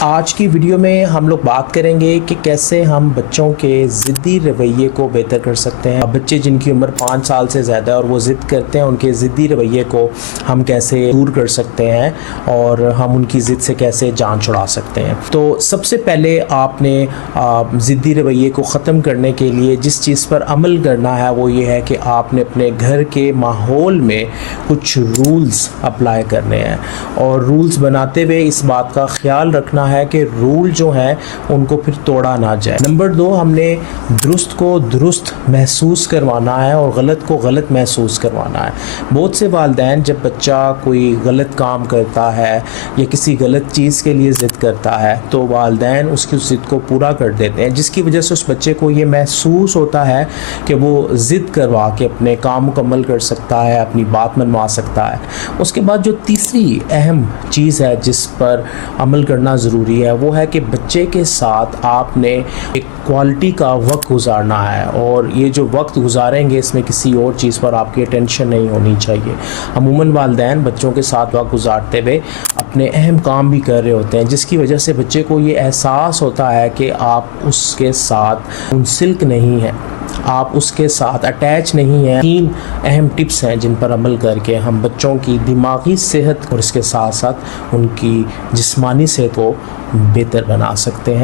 آج کی ویڈیو میں ہم لوگ بات کریں گے کہ کیسے ہم بچوں کے ضدی رویے کو بہتر کر سکتے ہیں۔ بچے جن کی عمر 5 سال سے زیادہ ہے اور وہ ضد کرتے ہیں، ان کے ضدی رویے کو ہم کیسے دور کر سکتے ہیں اور ہم ان کی ضد سے کیسے جان چھڑا سکتے ہیں۔ تو سب سے پہلے آپ نے ضدی رویے کو ختم کرنے کے لیے جس چیز پر عمل کرنا ہے وہ یہ ہے کہ آپ نے اپنے گھر کے ماحول میں کچھ رولز اپلائی کرنے ہیں، اور رولز بناتے ہوئے اس بات کا خیال رکھنا ہے کہ رول جو ہیں ان کو پھر توڑا نہ جائے۔ نمبر 2، ہم نے درست کو درست محسوس کروانا ہے اور غلط کو غلط محسوس کروانا ہے۔ بہت سے والدین جب بچہ کوئی غلط کام کرتا ہے یا کسی غلط چیز کے لیے ضد کرتا ہے تو والدین اس کی ضد کو پورا کر دیتے ہیں، جس کی وجہ سے اس بچے کو یہ محسوس ہوتا ہے کہ وہ ضد کروا کے اپنے کام مکمل کر سکتا ہے، اپنی بات منوا سکتا ہے۔ اس کے بعد جو تیسری اہم چیز ہے جس پر عمل کرنا ضروری ہے وہ ہے کہ بچے کے ساتھ آپ نے ایک کوالٹی کا وقت گزارنا ہے، اور یہ جو وقت گزاریں گے اس میں کسی اور چیز پر آپ کی اٹینشن نہیں ہونی چاہیے۔ عموماً والدین بچوں کے ساتھ وقت گزارتے ہوئے اپنے اہم کام بھی کر رہے ہوتے ہیں، جس کی وجہ سے بچے کو یہ احساس ہوتا ہے کہ آپ اس کے ساتھ منسلک نہیں ہیں، آپ اس کے ساتھ اٹیچ نہیں ہیں۔ 3 اہم ٹپس ہیں جن پر عمل کر کے ہم بچوں کی دماغی صحت اور اس کے ساتھ ساتھ ان کی جسمانی صحت کو بہتر بنا سکتے ہیں۔